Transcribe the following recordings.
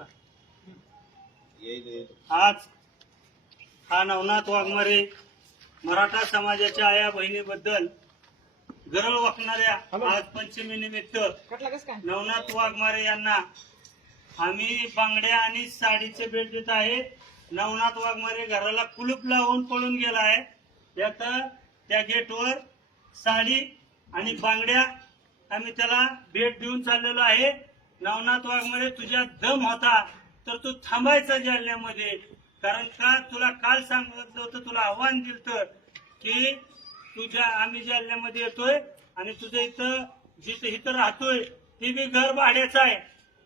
का? आज हा नवनाथ वाघमारे मराठा समाजाच्या आया बहिणीबद्दल गरळ वाकणाऱ्या आज पंचमी निमित्त नवनाथ वाघमारे यांना आम्ही बांगड्या आणि साडीचे भेट देत आहे. नवनाथ वाघमारे घराला कुलूप लावून पळून गेला आहे. त्या गेटवर साडी आणि बांगड्या आम्ही त्याला भेट देऊन चाललेलो आहे. नवनाथ वाघमारे, तुझ्या दम होता तर तू थांबायचा जालन्यामध्ये, कारण का तुला काल सांगितलं होतं, तुला आव्हान दिलं की आम्ही जालन्यामध्ये येतोय आणि तुझं इथं राहतोय ते बी घर भाड्याचं आहे.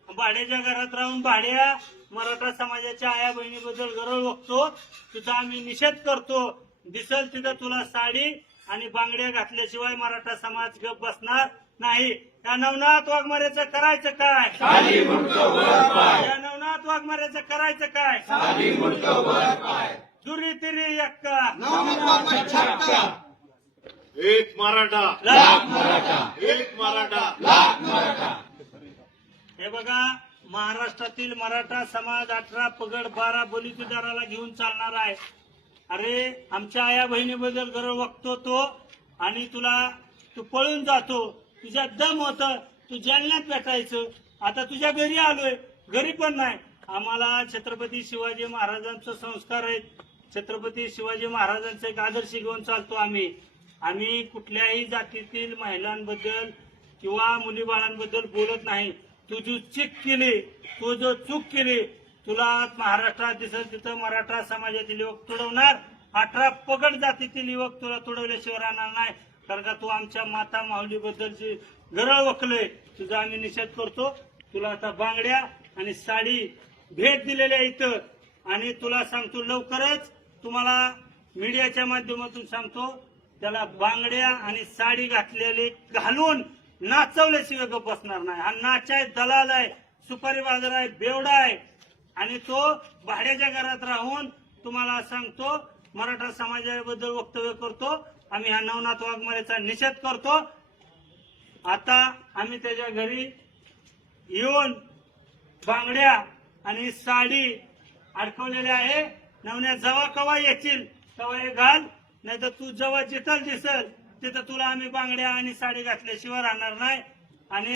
भाड्याच्या घरात राहून भाड्या मराठा समाजाच्या आया बहिणीबद्दल गरळ बघतो. तुझा आम्ही निषेध करतो. दिसल तिथं तुला साडी आणि बांगड्या घातल्याशिवाय मराठा समाज गप बसणार नाही. या नवनाथ वाघमारेचं करायचं काय? या नवनाथ वाघमारेचं करायचं काय? दुरी तिरी एक्का, एक मराठा, लाख मराठा, एक मराठा, लाख मराठा. हे बघा, महाराष्ट्रातील मराठा समाज 18 पगड 12 बलिदाराला घेऊन चालणार आहे. अरे, आमच्या आया बहिणीबद्दल गरळ वागतो तो आणि तू पळून जातो. तुझ्या दम होत, तू जालन्यात भेटायचं. आता तुझ्या घरी आलोय, घरी पण नाही. आम्हाला छत्रपती शिवाजी महाराजांचे संस्कार आहेत. छत्रपती शिवाजी महाराजांचा एक आदर्श घेऊन चालतो आम्ही कुठल्याही जातीतील महिलांबद्दल किंवा मुलीबाळांबद्दल बोलत नाही. तू जो चूक केली तुला महाराष्ट्रात दिसत तिथं मराठा समाजातील युवक तुडवणार. 18 पगड जातीतील युवक तुला तुडवल्याशिवाय राहणार नाही. कारण का तू आमच्या माता माऊली बद्दलची गरळ वकलय. तुझा आम्ही निषेध करतो. तुला आता बांगड्या आणि साडी भेट दिलेल्या इथं, आणि तुला सांगतो लवकरच तुम्हाला मीडियाच्या माध्यमातून सांगतो, त्याला बांगड्या आणि साडी घातलेली घालून नाचवल्याशिवाय गप बसणार नाही. हा नाचाय दलाल आहे, सुपारी बाजार आहे, बेवडा आहे, आणि तो भाड्याच्या घरात राहून तुम्हाला सांगतो मराठा समाजाबद्दल वक्तव्य करतो. आम्ही हा नवनाथ वाघमारेचा निषेध करतो. आता आम्ही त्याच्या घरी येऊन बांगड्या आणि साडी अडकवलेल्या आहे. नवन्या जेव्हा कवा येतील तेव्हा हे घाल, नाही तर तू जेव्हा जिथं दिसल तिथं तुला आम्ही बांगड्या आणि साडी घातल्याशिवाय राहणार नाही. आणि